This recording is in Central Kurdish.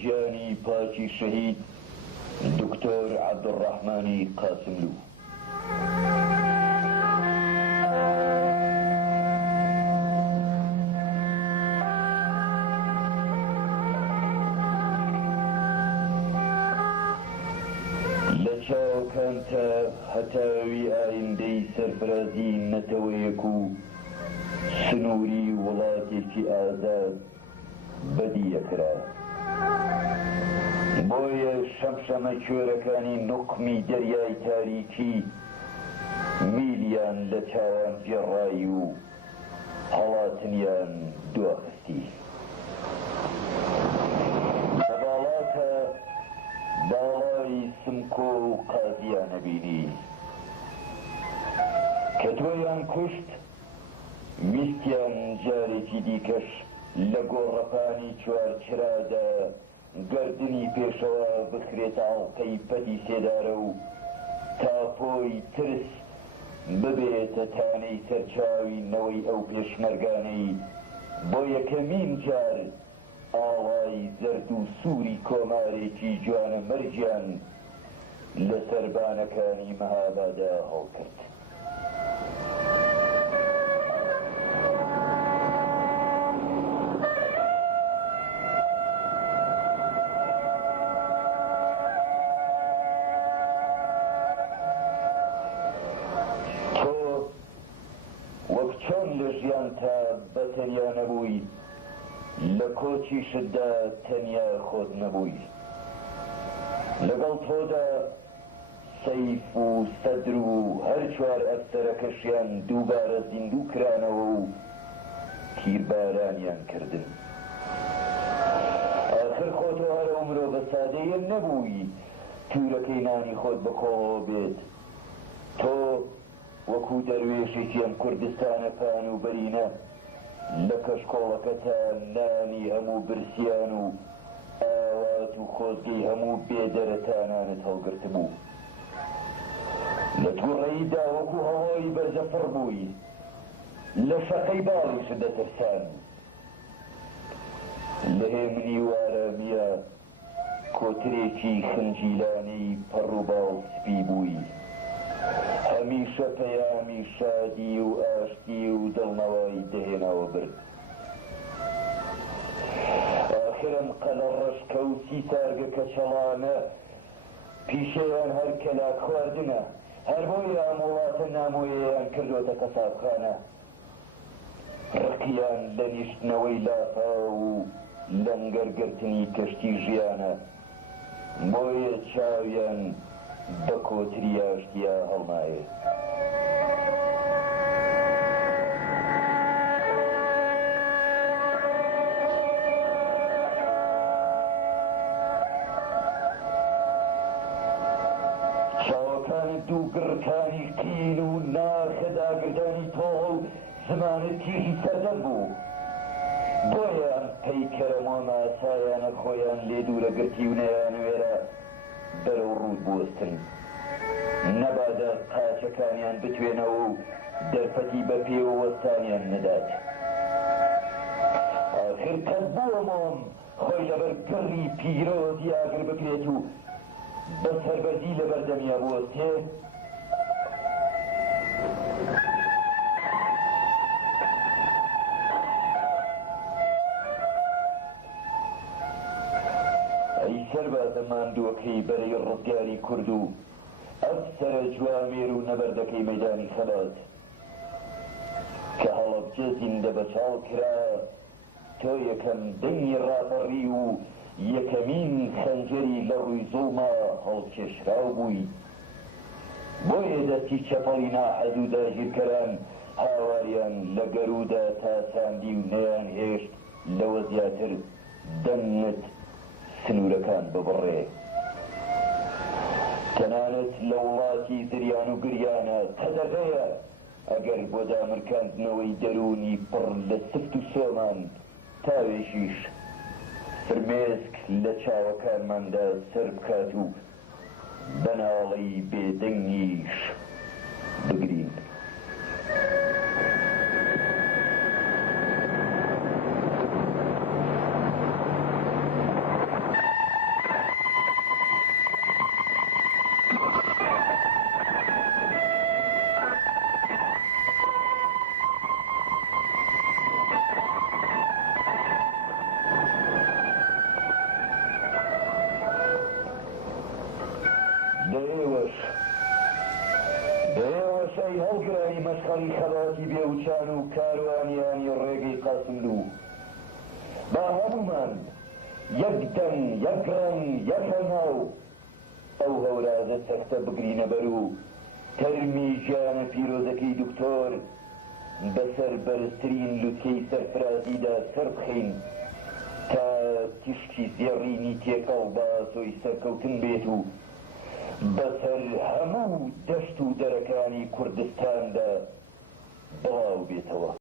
گیانی پاکی شەهید دکتۆر عەبدوڕەحمانی قاسملوو. لە چاوەکانتە هەتاوی ئایندەی سەرفرازی نەتەوەیەک و سنووری وڵاتێکی ئازاد بەدیەکرا. بۆیە شەمشەمە کوێرەکانی نوقمی دەریای تاریکی میلیان لە چاوان جێڕایی و هەڵاتنیان دواخستی. لە باڵاتە باڵای سمکۆ و قازیانە بینی کە تۆیان کوشت ویستیان جارێکی دیکەش لە گۆڕەپانی چوارچرادا گەردنی پێشەوە بخرێتە ئاڵقەی پەدی سێدارە و تاپۆی ترس ببێتە تانەی سەرچاوی نەوەی ئەو پێشمەرگانەی بۆ یەکەمین جار ئاڵای زەرد و سووری کۆمارێکی جوانە مەرجیان لە سەربانەکانی مەهابادا هەڵکرد. لە ژیانتا بەتەنیا نەبووی لە کۆچی شتدا تەنیا خۆت نەبووی. لەگەڵ تۆدا سەیف و سەدر و هەر چوار ئەفسەرەکەشیان دووبارە زیندوو کرانەوە و تیربارانیان کردن. ئاخر خۆتۆ هەرە و مرۆڤە سادەیە نەبووی تورەکەی نانی خۆت بەخۆڵەوە بێت. تۆ وەکو دەروێشێکی ئەم کوردستانە پان و بەرینە لە کەشکۆڵەکەتە نانی هەموو برسیان و ئاوات و خۆزگەی هەموو بێدەرەتانانت هەڵگرت بوو. لە تووڕەییدا وەکو هەوای بەرزەفڕ بووی لە شەقەی باڵیشت دەترسان. لە هێمنی وارەمیە کۆترێکی خنجیلانەی پەڕ و باڵ سپی بووی. هەمیشە پەیامی شادی و ئاشتی و دڵنەوەی دەهێناوە برد. ئاخرم قەلە ڕەشکە و سیسارگە کەچەڵانە پیشەیان هەر کەلاک خواردنە، هەر بۆی ئەم وڵاتە نامۆیەیان کردوتە قەسابخانە. ڕقیان لە نیشتنەوەی لافا و لەنگەرگرتنی کەشتی ژیانە، بۆیە چاویان بە کۆتری ئاشتیا هەڵمایێ. چاوەکانت دوو گڕکانی قین و ناخە داگردانی تۆڵ و زمانت تیژی سەردەم بوو. بۆیە ئەم پەیکەرە ماسایانە خۆیان لێ دوورەگرتی و نەیانوێرە بەرەو ڕوود بوەستن. نەبادە قاچەکانیان بتوێنەوە و دەرفەتی بە پێوە وەستانیان نەدات. ئاخر کەس بووە مۆم خۆی لەبەر گەڕی پیرۆزی ئاگر بکرێت و بە سەربەردی لە بەردەمیا بوەستێ. سەربازە ماندووەکەی بەرەی ڕزگاری کورد و ئەفسەرە جوامێر و نەبەردەکەی مەیدانی خەلات کە هەڵەبجە زیندە بەچاڵ کرا، تۆ یەکەم دەنگی ڕاپەڕی و یەکەمین خەنجەری لە ڕووی زوڵما هەڵکێشراو بووی. بۆیە دەستی چەپەڵی ناحەدوو داگیرکەران هاواریان لە گەروودا تاساندی و نەیان هێشت لەوە زیاتر دەنگت سنوورەکان ببڕێ. تەنانەت لە وڵاتی زریان و گریانە تەدەغەیە ئەگەر بۆ دامرکاندنەوەی دەرونی پڕ لە سفت و سۆمان تاوێژیش فرمێسک لە چاوەکانماندا سەر بکات و بەناڵەی بێدەنگیش بگرین. لەشخەری خەڵاتی بێوچان و کاروانیانی ڕێگەی قاسملوو با هەمومان یەکدەن یەکڕەن یەکەناو ئەو هەورازە سەختە بگرینە بەر و تەرمی ژیانە پیرۆزەکەی دکتۆر بەسەر بەرزترین لوتکەی سەرفرازیدا سەربخەین تا تیشکی زێڕینی تێکەڵ باسۆی سەرکەوتن بێت و بەسەر هەموو دەشت و دەرەکانی کوردستاندا بڵاو بێتەوە.